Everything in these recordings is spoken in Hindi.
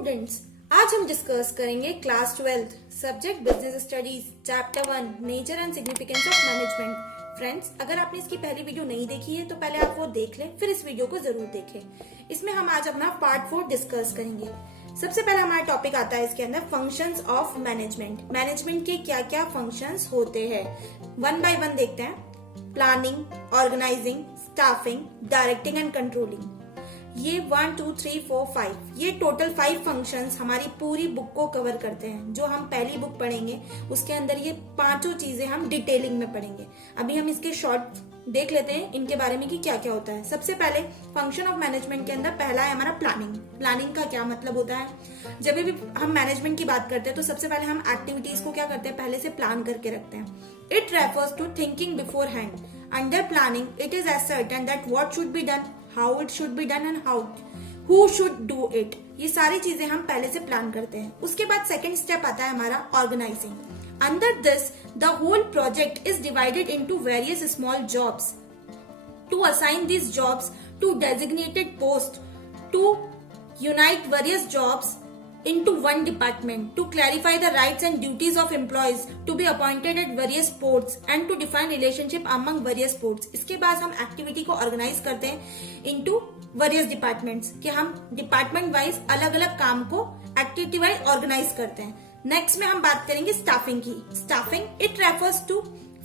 स्टूडेंट्स, आज हम डिस्कस करेंगे class 12 subject business studies chapter 1 nature and significance of management. Friends, अगर आपने इसकी पहली वीडियो नहीं देखी है तो पहले आप वो देख लें, फिर इस वीडियो को जरूर देखें। इसमें हम आज अपना पार्ट 4 डिस्कस करेंगे। सबसे पहले हमारा टॉपिक आता है इसके अंदर फंक्शंस ऑफ मैनेजमेंट। मैनेजमेंट के क्या क्या फंक्शंस होते हैं, वन बाय वन देखते हैं। Planning, organising, staffing, directing and controlling. ये 1, 2, 3, 4, 5 ये टोटल 5 फंक्शंस हमारी पूरी बुक को कवर करते हैं। जो हम पहली बुक पढ़ेंगे उसके अंदर ये पांचों चीजें हम डिटेलिंग में पढ़ेंगे। अभी हम इसके शॉर्ट देख लेते हैं इनके बारे में कि क्या क्या होता है। सबसे पहले फंक्शन ऑफ मैनेजमेंट के अंदर पहला है हमारा प्लानिंग। प्लानिंग का क्या मतलब होता है, जब भी हम मैनेजमेंट की बात करते हैं तो सबसे पहले हम एक्टिविटीज को क्या करते हैं, पहले से प्लान करके रखते हैं। It refers to thinking beforehand. Under planning it is ascertained that what should be done, how it should be done and who should do it। ये सारी चीजें हम पहले से प्लान करते हैं। उसके बाद सेकंड स्टेप आता है हमारा organising. Under this the whole project is divided into various small jobs to assign these jobs to designated posts, to unite various jobs into one department, to clarify the rights and duties of employees, to be appointed at various posts and to define relationship among various posts। इसके बाद हम एक्टिविटी को ऑर्गेनाइज करते हैं into various departments, कि हम डिपार्टमेंट वाइज अलग अलग काम को एक्टिविटी वाइज ऑर्गेनाइज करते हैं। नेक्स्ट में हम बात करेंगे स्टाफिंग की। Staffing it refers to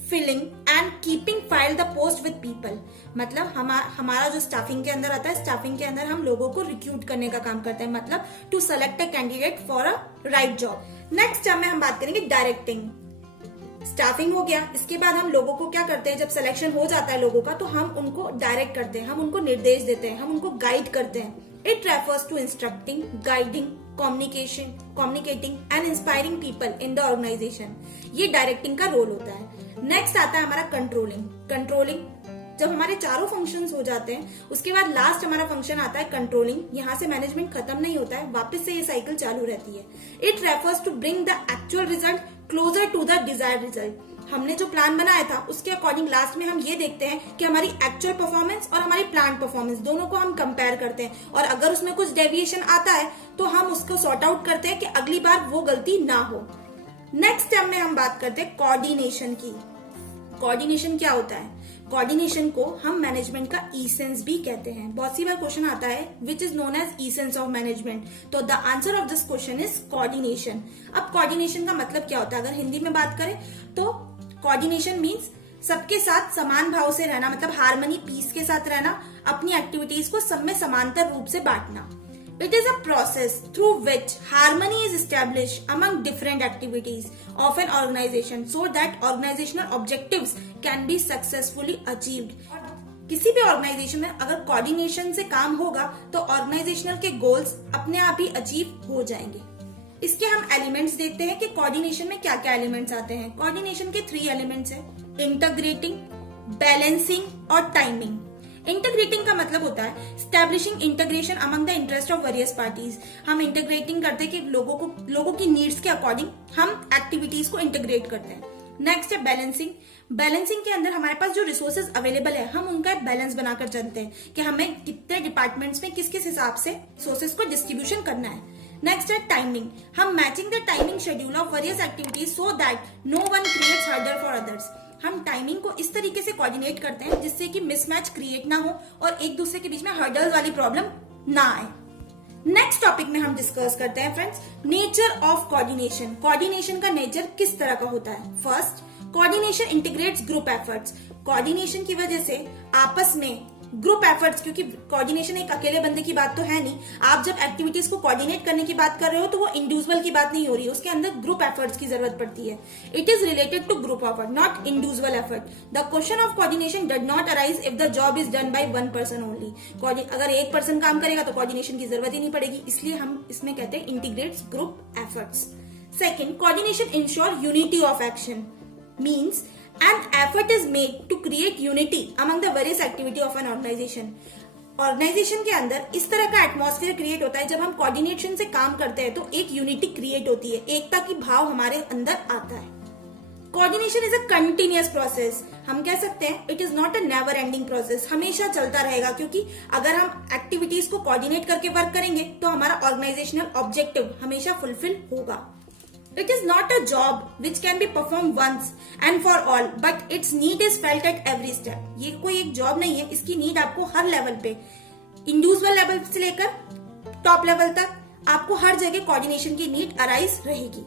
filling and keeping file the post with people. मतलब हमारा जो स्टाफिंग के अंदर आता है, स्टाफिंग के अंदर हम लोगों को रिक्रूट करने का काम करते हैं, मतलब to select a candidate for a right job. Next में हम बात करेंगे डायरेक्टिंग। स्टाफिंग हो गया, इसके बाद हम लोगों को क्या करते हैं, जब सिलेक्शन हो जाता है लोगों का तो हम उनको डायरेक्ट करते हैं, हम उनको निर्देश देते हैं, हम उनको गाइड करते हैं। It refers to instructing, guiding, communicating and inspiring people in the organization। ये डायरेक्टिंग का रोल होता है। नेक्स्ट आता है हमारा कंट्रोलिंग। कंट्रोलिंग जब हमारे चारों फंक्शंस हो जाते हैं उसके बाद लास्ट हमारा फंक्शन आता है कंट्रोलिंग। यहाँ से मैनेजमेंट खत्म नहीं होता है, वापस से ये साइकिल चालू रहती है। It refers to bring the actual result closer to the desired result. हमने जो प्लान बनाया था उसके अकॉर्डिंग लास्ट में हम ये देखते हैं कि हमारी एक्चुअल परफॉर्मेंस और हमारी प्लान परफॉर्मेंस दोनों को हम कंपेयर करते हैं, और अगर उसमें कुछ डेविएशन आता है तो हम उसको सॉर्ट आउट करते हैं कि अगली बार वो गलती ना हो। नेक्स्ट स्टेप में हम बात करते हैं कोऑर्डिनेशन की। कोऑर्डिनेशन क्या होता है? कोऑर्डिनेशन को हम मैनेजमेंट का ईसेंस भी कहते हैं। बहुत सी बार क्वेश्चन आता है which is known as essence of management, तो the answer of this question is coordination. अब कोऑर्डिनेशन का मतलब क्या होता है, अगर हिंदी में बात करें तो कोऑर्डिनेशन मीन्स सबके साथ समान भाव से रहना, मतलब हार्मनी पीस के साथ रहना, अपनी एक्टिविटीज को सब में समांतर रूप से बांटना। It is a process through which harmony is established among different activities of an organization so that organizational objectives can be successfully achieved। किसी भी ऑर्गेनाइजेशन में अगर कोऑर्डिनेशन से काम होगा तो ऑर्गेनाइजेशनल के गोल्स अपने आप ही अचीव हो जाएंगे। इसके हम एलिमेंट्स देखते हैं कि कोऑर्डिनेशन में क्या क्या एलिमेंट्स आते हैं। कोऑर्डिनेशन के 3 एलिमेंट्स हैं, इंटीग्रेटिंग, बैलेंसिंग और टाइमिंग। इंटीग्रेटिंग का मतलब होता है establishing integration among the interest of various parties. हम इंटीग्रेटिंग करते हैं कि लोगों की नीड्स के अकॉर्डिंग हम एक्टिविटीज को इंटीग्रेट करते हैं। नेक्स्ट है बैलेंसिंग। बैलेंसिंग के अंदर हमारे पास जो रिसोर्सेज अवेलेबल है हम उनका बैलेंस बनाकर चलते हैं कि हमें कितने डिपार्टमेंट्स में किस किस हिसाब से रिसोर्सेज को डिस्ट्रीब्यूशन करना है। नेक्स्ट है टाइमिंग। हम matching the timing schedule of various activities so that no one creates hurdle for others. हम टाइमिंग को इस तरीके से कोऑर्डिनेट करते हैं जिससे कि मिसमैच क्रिएट ना हो और एक दूसरे के बीच में हर्डल्स वाली प्रॉब्लम ना आए। नेक्स्ट टॉपिक में हम डिस्कस करते हैं friends nature of coordination. Coordination का नेचर किस तरह का होता है। First, coordination integrates group efforts. Coordination की वजह से आपस में ग्रुप एफर्ट्स, क्योंकि कोऑर्डिनेशन एक अकेले बंदे की बात तो है नहीं, आप जब एक्टिविटीज को कोऑर्डिनेट करने की बात कर रहे हो तो वो इंडिविजुअल की बात नहीं हो रही है, उसके अंदर ग्रुप एफर्ट्स की जरूरत पड़ती है। It is related to group effort not individual effort. The question of coordination does not arise if the job is done by one person only. अगर एक पर्सन काम करेगा तो कोऑर्डिनेशन की जरूरत ही नहीं पड़ेगी, इसलिए हम इसमें कहते हैं integrates group efforts. Second, coordination ensure unity of action means an effort is made to create unity among the various activity of an organization। Organisation के अंदर इस तरह का एटमॉस्फेयर क्रिएट होता है, जब हम कोऑर्डिनेशन से काम करते हैं तो एक यूनिटी क्रिएट होती है, एकता की भाव हमारे अंदर आता है। Coordination is a continuous process. हम कह सकते हैं it is not a never ending process, हमेशा चलता रहेगा, क्योंकि अगर हम एक्टिविटीज को कोऑर्डिनेट करके वर्क करेंगे तो हमारा ऑर्गेनाइजेशनल ऑब्जेक्टिव हमेशा फुलफिल होगा। It is not a job which can be performed once and for all, but its need is felt at every step. ये कोई एक जॉब नहीं है, इसकी नीड आपको हर लेवल पे, इंडिविजुअल लेवल से लेकर टॉप लेवल तक, आपको हर जगह कोऑर्डिनेशन की नीड अराइज रहेगी।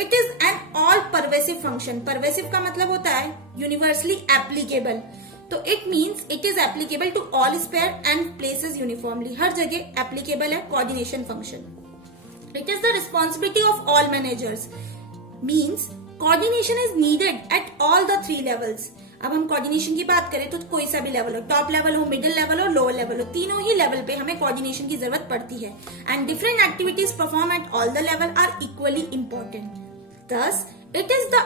It is an all pervasive function. Pervasive का मतलब होता है यूनिवर्सली एप्लीकेबल, तो it means it is applicable to all sphere and places uniformly. हर जगह एप्लीकेबल है coordination function. It is the responsibility of all managers. Means coordination is needed at all the 3 levels. अब हम कोऑर्डिनेशन की बात करें तो कोई सा भी लेवल हो, टॉप लेवल हो, मिडिल लेवल हो, लोअर लेवल हो, तीनों ही लेवल पे हमें कोऑर्डिनेशन की जरूरत पड़ती है। And different activities perform at all the level are equally important. Thus, it is the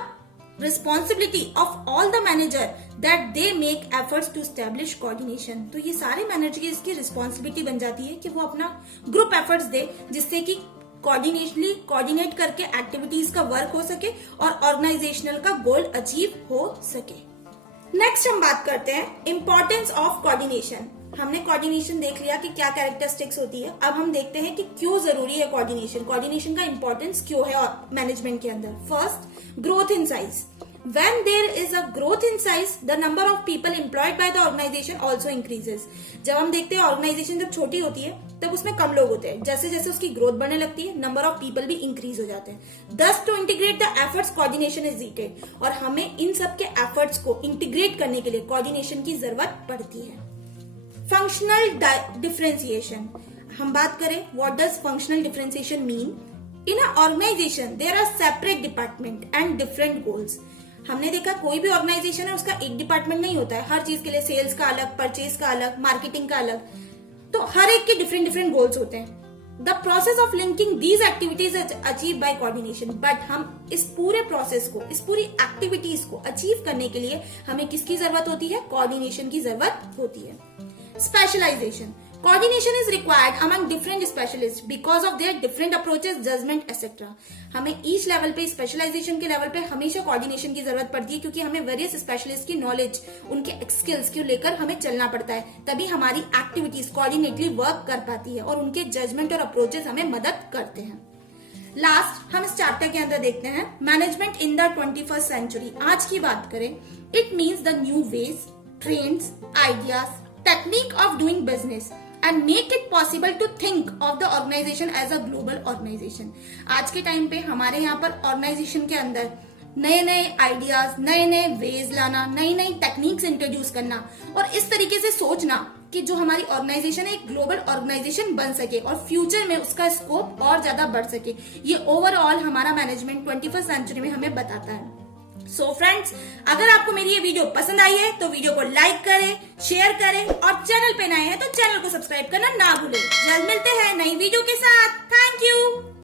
responsibility of all the manager that they make efforts to establish coordination. तो ये सारे मैनेजर की इसकी रिस्पॉन्सिबिलिटी बन जाती है कि वो अपना ग्रुप एफर्ट्स दे, जिससे कि कोऑर्डिनेट करके एक्टिविटीज का वर्क हो सके और ऑर्गेनाइजेशनल का गोल अचीव हो सके। नेक्स्ट हम बात करते हैं इंपॉर्टेंस ऑफ कोऑर्डिनेशन। हमने कोऑर्डिनेशन देख लिया कि क्या कैरेक्टरिस्टिक्स होती है, अब हम देखते हैं कि क्यों जरूरी है कोऑर्डिनेशन, कोऑर्डिनेशन का इंपॉर्टेंस क्यों है मैनेजमेंट के अंदर। First, growth in size. When there is a growth in size, the number of people employed by the organization also increases. जब हम देखते हैं ऑर्गेनाइजेशन जब छोटी होती है तब उसमें कम लोग होते हैं, जैसे जैसे उसकी ग्रोथ बढ़ने लगती है नंबर ऑफ पीपल भी इंक्रीज हो जाते हैं। Thus to integrate the efforts coordination is needed, और हमें इन सब के एफर्ट्स को इंटीग्रेट करने के लिए कोऑर्डिनेशन की जरूरत पड़ती है। फंक्शनल डिफरेंशिएशन, हम बात करें what does functional differentiation mean. In a organisation there are separate department and different goals. हमने देखा कोई भी ऑर्गेनाइजेशन है उसका एक डिपार्टमेंट नहीं होता है, हर चीज के लिए सेल्स का अलग, परचेज का अलग, मार्केटिंग का अलग, तो हर एक के डिफरेंट डिफरेंट गोल्स होते हैं। The process of linking these activities achieve by coordination. But हम इस पूरे प्रोसेस को, इस पूरी एक्टिविटीज को अचीव करने के लिए हमें किसकी जरूरत होती है? कोऑर्डिनेशन की जरूरत होती है। Specialisation, coordination is required among different specialists because of their different approaches, judgment, etc. हमें each level पे, स्पेशलाइजेशन के लेवल पे हमेशा कोऑर्डिनेशन की जरूरत पड़ती है, क्योंकि हमें वेरियस स्पेशलिस्ट की नॉलेज, उनके स्किल्स को लेकर हमें चलना पड़ता है, तभी हमारी एक्टिविटीज कोऑर्डिनेटली वर्क कर पाती है और उनके जजमेंट और अप्रोचेस हमें मदद करते हैं। लास्ट हम इस चैप्टर के अंदर देखते हैं management in the 21st century. आज की बात करें, it means the new ways, trends, ideas, technique of doing business and make it possible to think of the organization as a global organization. आज के टाइम पे हमारे यहाँ पर ऑर्गेनाइजेशन के अंदर नए नए आइडियाज, नए नए वेज लाना, नई नई टेक्निक्स इंट्रोड्यूस करना और इस तरीके से सोचना कि जो हमारी ऑर्गेनाइजेशन है एक ग्लोबल ऑर्गेनाइजेशन बन सके और फ्यूचर में उसका स्कोप और ज्यादा बढ़ सके। ये ओवरऑल हमारा मैनेजमेंट 21st सेंचुरी में हमें बताता है। सो फ्रेंड्स, अगर आपको मेरी ये वीडियो पसंद आई है तो वीडियो को लाइक करें, शेयर करें और चैनल पे नए हैं तो चैनल को सब्सक्राइब करना ना भूलें। जल्द मिलते हैं नई वीडियो के साथ। Thank you.